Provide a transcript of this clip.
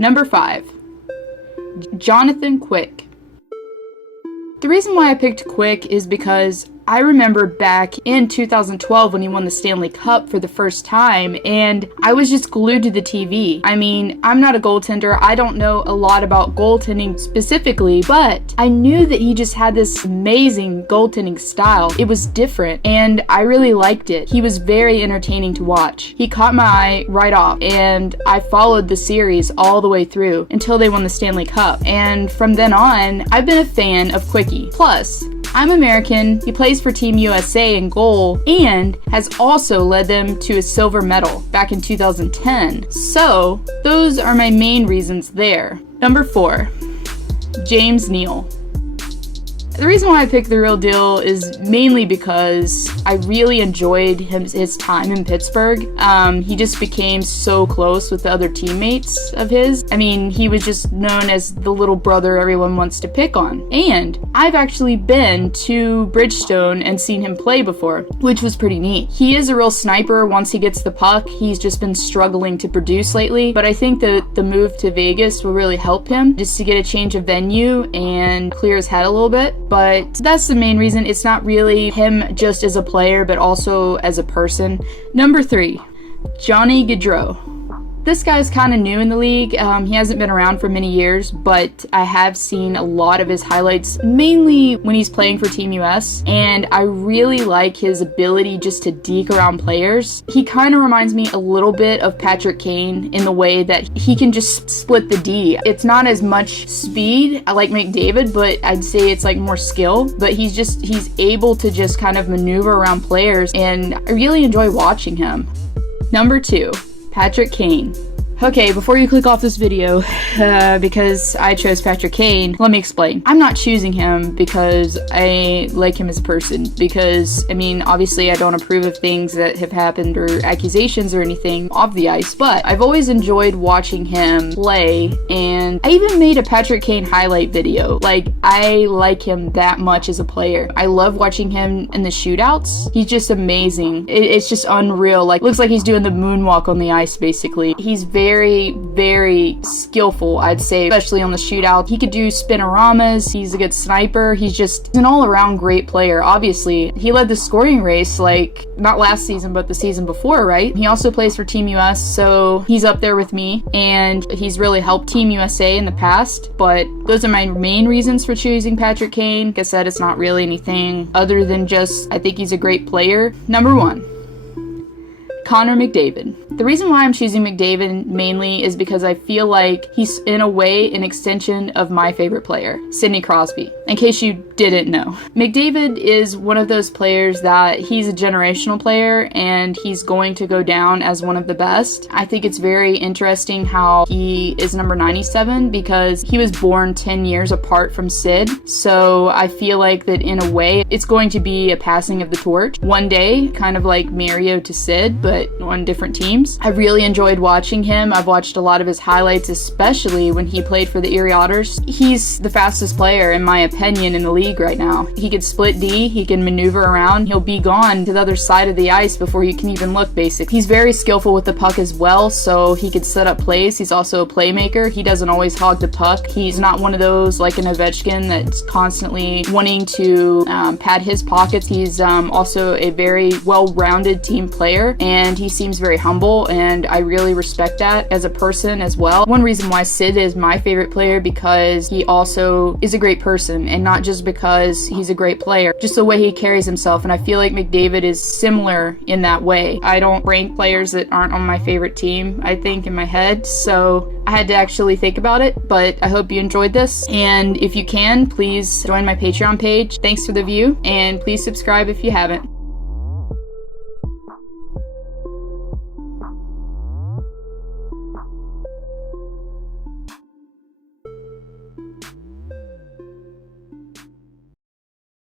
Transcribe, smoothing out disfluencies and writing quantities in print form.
Number 5. Jonathan Quick. The reason why I picked Quick is because I remember back in 2012 when he won the Stanley Cup for the first time, and I was just glued to the TV. I mean, I'm not a goaltender. I don't know a lot about goaltending specifically, but I knew that he just had this amazing goaltending style. It was different, and I really liked it. He was very entertaining to watch. He caught my eye right off, and I followed the series all the way through until they won the Stanley Cup. And from then on, I've been a fan of Quickie. Plus, I'm American, he plays for Team USA in goal, and has also led them to a silver medal back in 2010. So, those are my main reasons there. Number 4. James Neal. The reason why I picked The Real Deal is mainly because I really enjoyed his time in Pittsburgh. He just became so close with the other teammates of his. I mean, he was just known as the little brother everyone wants to pick on. And I've actually been to Bridgestone and seen him play before, which was pretty neat. He is a real sniper once he gets the puck. He's just been struggling to produce lately, but I think that the move to Vegas will really help him just to get a change of venue and clear his head a little bit. But that's the main reason. It's not really him just as a player, but also as a person. Number 3, Johnny Gaudreau. This guy's kind of new in the league. He hasn't been around for many years, but I have seen a lot of his highlights, mainly when he's playing for Team US, and I really like his ability just to deke around players. He kind of reminds me a little bit of Patrick Kane in the way that he can just split the D. It's not as much speed like Mcdavid, but I'd say it's like more skill, but he's able to just kind of maneuver around players, and I really enjoy watching him. Number 2. Patrick Kane. Okay, before you click off this video, because I chose Patrick Kane, let me explain. I'm not choosing him because I like him as a person, because, I mean, obviously I don't approve of things that have happened or accusations or anything off the ice, but I've always enjoyed watching him play, and I even made a Patrick Kane highlight video. Like, I like him that much as a player. I love watching him in the shootouts. He's just amazing. It's just unreal. Like, looks like he's doing the moonwalk on the ice, basically. He's very skillful, I'd say, especially on the shootout. He could do spinoramas. He's a good sniper. He's just an all-around great player. Obviously, he led the scoring race, like, not last season, but the season before, right? He also plays for Team US, so he's up there with me, and he's really helped Team USA in the past, but those are my main reasons for choosing Patrick Kane. Like I said, it's not really anything other than just, I think he's a great player. Number 1. Connor McDavid. The reason why I'm choosing McDavid mainly is because I feel like he's in a way an extension of my favorite player, Sidney Crosby, in case you didn't know. McDavid is one of those players that he's a generational player and he's going to go down as one of the best. I think it's very interesting how he is number 97 because he was born 10 years apart from Sid. So I feel like that in a way it's going to be a passing of the torch one day, kind of like Mario to Sid, but on different teams. I really enjoyed watching him. I've watched a lot of his highlights, especially when he played for the Erie Otters. He's the fastest player, in my opinion, in the league right now. He can split D, he can maneuver around, he'll be gone to the other side of the ice before you can even look, basically. He's very skillful with the puck as well, so he could set up plays. He's also a playmaker. He doesn't always hog the puck. He's not one of those like an Ovechkin that's constantly wanting to pad his pockets. He's also a very well-rounded team player, and he seems very humble, and I really respect that as a person as well. One reason why Sid is my favorite player because he also is a great person, and not just because he's a great player, just the way he carries himself, and I feel like McDavid is similar in that way. I don't rank players that aren't on my favorite team, I think, in my head, so I had to actually think about it, but I hope you enjoyed this, and if you can, please join my Patreon page. Thanks for the view, and please subscribe if you haven't.